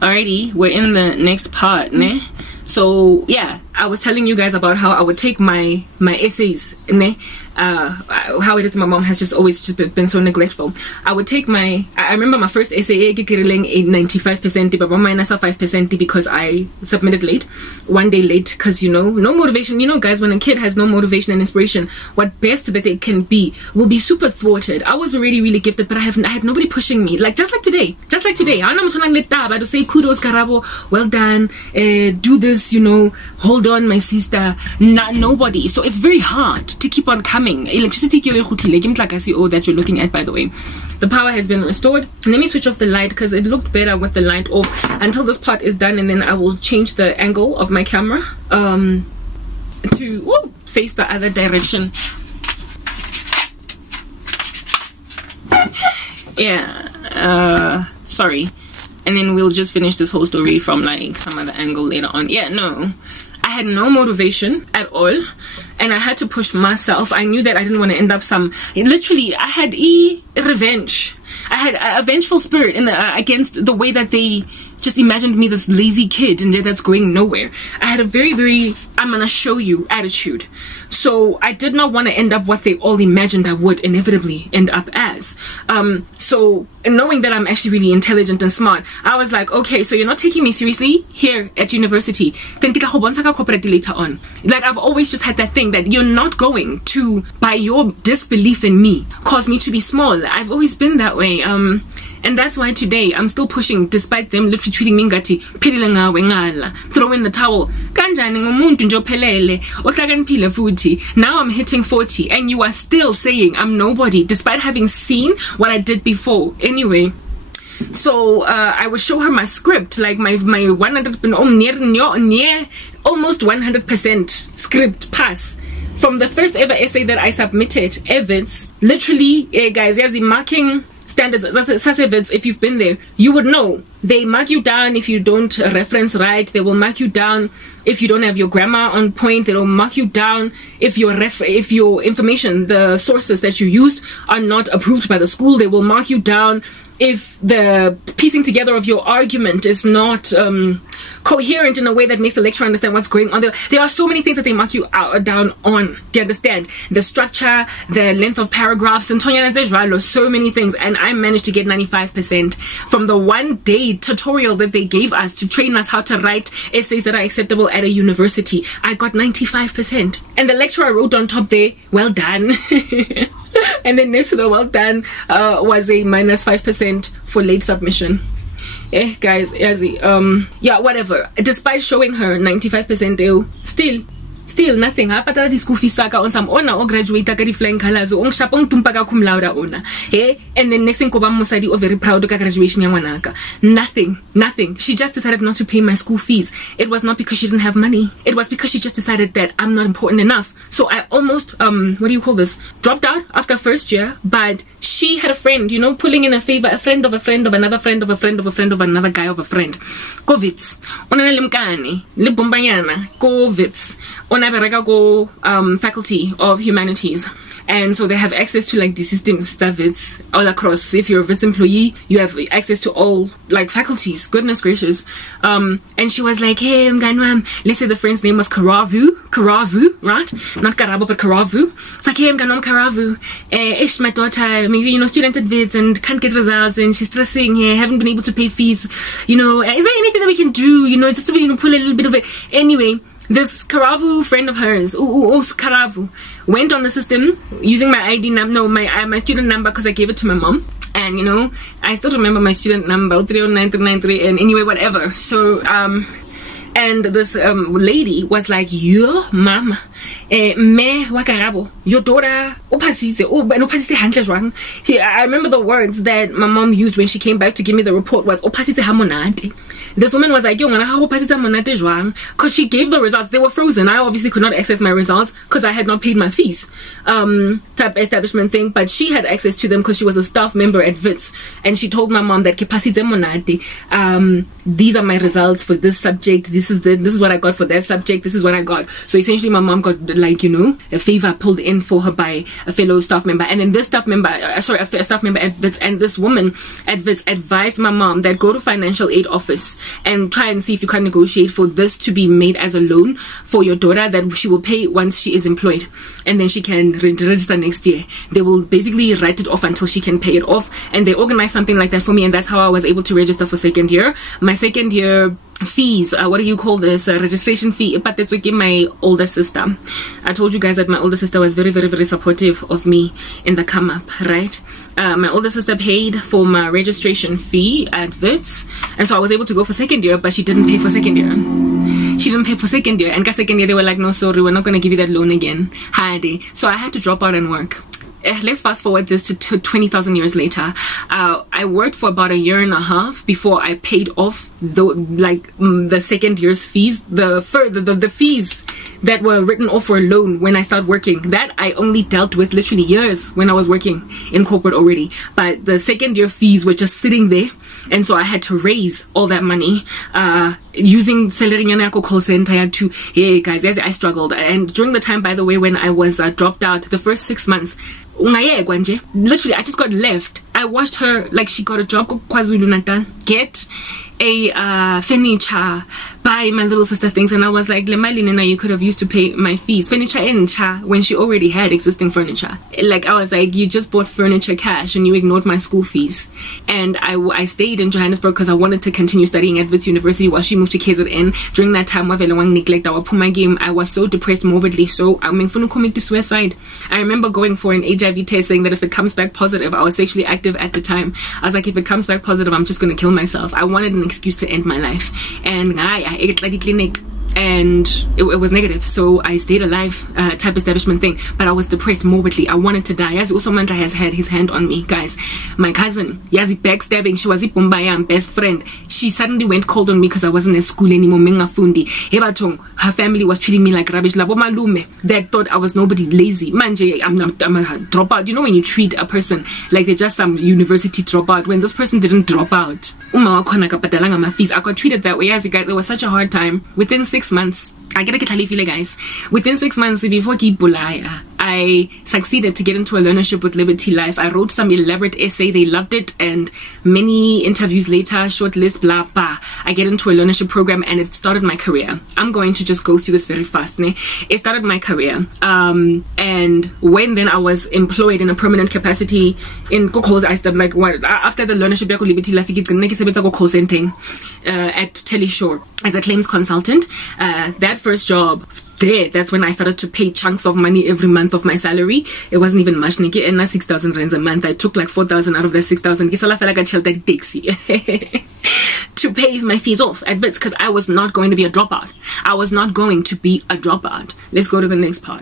Alrighty, we're in the next part, ne? So yeah, I was telling you guys about how I would take my essays, ne? How it is my mom has just always just been so neglectful. I would take I remember my first essay, 95%, but minus 5% because I submitted late, one day late, because you know, no motivation. You know, guys, when a kid has no motivation and inspiration, what best that they can be will be super thwarted. I was already really gifted, but I had nobody pushing me, like just like today. I'm to say kudos, Karabo, well done, do this, you know, hold on, my sister. Nobody. So it's very hard to keep on coming. Electricity that you're looking at, by the way, the power has been restored. Let me switch off the light because it looked better with the light off until this part is done, and then I will change the angle of my camera to face the other direction. Yeah, sorry. And then we'll just finish this whole story from like some other angle later on. Yeah, no, I had no motivation at all, and I had to push myself. I knew that I didn't want to end up literally I had revenge. I had a vengeful spirit against the way that they just imagined me, this lazy kid, and that's going nowhere. I had a very, very I'm gonna show you attitude. So I did not want to end up what they all imagined I would inevitably end up as. So knowing that I'm actually really intelligent and smart, I was like, okay, so you're not taking me seriously here at university, then later on. Like, I've always just had that thing that you're not going to, by your disbelief in me, cause me to be small. I've always been that way. And that's why today I'm still pushing, despite them literally treating me ngati throw in the towel. Now I'm hitting 40 and you are still saying I'm nobody, despite having seen what I did before. Anyway, so I would show her my script, like my 100 near almost 100% script pass from the first ever essay that I submitted. Evans, literally, guys, the marking standards, if you've been there, you would know. They mark you down if you don't reference right. They will mark you down if you don't have your grammar on point. They will mark you down if your information, the sources that you used, are not approved by the school. They will mark you down if the piecing together of your argument is not coherent in a way that makes the lecturer understand what's going on. There are so many things that they mark you down on. Do you understand? The structure, the length of paragraphs, and so many things. And I managed to get 95% from the one day tutorial that they gave us to train us how to write essays that are acceptable at a university. I got 95%. And the lecturer wrote on top there, well done. And then next to the well done was a minus 5% for late submission. Guys, yeah, whatever. Despite showing her 95%, still nothing. And then next thing, Musadi very proud of graduation. Nothing. She just decided not to pay my school fees. It was not because she didn't have money. It was because she just decided that I'm not important enough. So I almost what do you call this? Dropped out after first year. But she had a friend, you know, pulling in a favor, a friend of a friend of another friend of a friend of a friend of another guy of a friend. Kovitz. Kovitz. Faculty of Humanities, and so they have access to like the systems Wits all across. So if you're a Wits employee, you have access to all like faculties. Goodness gracious. And she was like, hey, let's say the friend's name was Karavu, right? Not Karabo, but Karavu. It's like, hey, Karavu. Ish, my daughter, maybe, you know, student at Wits and can't get results, and she's stressing here, haven't been able to pay fees. You know, is there anything that we can do? You know, just to, you know, pull a little bit of it. Anyway, this Karavu friend of hers, Karavu, went on the system using my ID number, my student number, because I gave it to my mom. And you know, I still remember my student number, 3099393, and anyway, whatever. So and this lady was like, yo, mama, me wakarabo, your daughter opasite hantle jwang. I remember the words that my mom used when she came back to give me the report was opasite hamonate. This woman was like, yo, because she gave the results. They were frozen. I obviously could not access my results because I had not paid my fees type establishment thing, but she had access to them because she was a staff member at Wits, and she told my mom that these are my results for this subject, this is what I got for that subject, this is what I got. So essentially my mom got got, like, you know, a favor pulled in for her by a fellow staff member. And then this staff member, a staff member at Wits, and this woman at Wits advised my mom that go to financial aid office and try and see if you can negotiate for this to be made as a loan for your daughter that she will pay once she is employed, and then she can register next year. They will basically write it off until she can pay it off, and they organized something like that for me, and that's how I was able to register for second year. My second year fees, what do you call this, registration fee, but that's with my older sister. I told you guys that my older sister was very, very, very supportive of me in the come up, right? My older sister paid for my registration fee at Wits, and so I was able to go for second year, but she didn't pay for second year. She didn't pay for second year, and second year they were like, no, sorry, we're not going to give you that loan again. So I had to drop out and work. Let's fast forward this to 20,000 years later. I worked for about 1.5 years before I paid off the second year's fees, the fees that were written off for a loan when I started working. That I only dealt with literally years when I was working in corporate already. But the second year fees were just sitting there, and so I had to raise all that money using salary call center. I had to, hey guys, I struggled. And during the time, by the way, when I was dropped out, the first 6 months, literally I just got left. I watched her, like, she got a job KwaZulu-Natal, get a furniture, buy my little sister things, and I was like, Lemalina, you could have used to pay my fees. Furniture in cha when she already had existing furniture. Like, I was like, you just bought furniture cash and you ignored my school fees. And I stayed in Johannesburg because I wanted to continue studying at Wits University while she moved to KZN. During that time, I was so depressed, morbidly so. I mean, commit to suicide. I remember going for an HIV test, saying that if it comes back positive, I was sexually active at the time. I was like, if it comes back positive, I'm just going to kill myself. I wanted an excuse to end my life. And I ate like the clinic, and it was negative, so I stayed alive, type establishment thing, but I was depressed morbidly. I wanted to die. As also Manta has had his hand on me, guys. My cousin, Yazi backstabbing, she was Ipumbayam best friend. She suddenly went cold on me because I wasn't at school anymore. Her family was treating me like rubbish. That thought I was nobody, lazy. Manje, I'm a dropout. You know when you treat a person like they're just some university dropout, when this person didn't drop out. I got treated that way. As you guys, it was such a hard time. Within 6 months, I get a Kitalifile, guys. Within 6 months, before Boloi, I succeeded to get into a learnership with Liberty Life. I wrote some elaborate essay. They loved it, and many interviews later, short list, blah, blah. I get into a learnership program, and it started my career. I'm going to just go through this very fast. It started my career. And when then I was employed in a permanent capacity in Kokos, I started like after the learnership at Liberty Life, at Teleshore as a claims consultant. That first job that's when I started to pay chunks of money every month of my salary. It wasn't even much, Nikki, and not 6,000 rands a month. I took like 4,000 out of that 6,000 to pay my fees off at Wits, because I was not going to be a dropout. Let's go to the next part.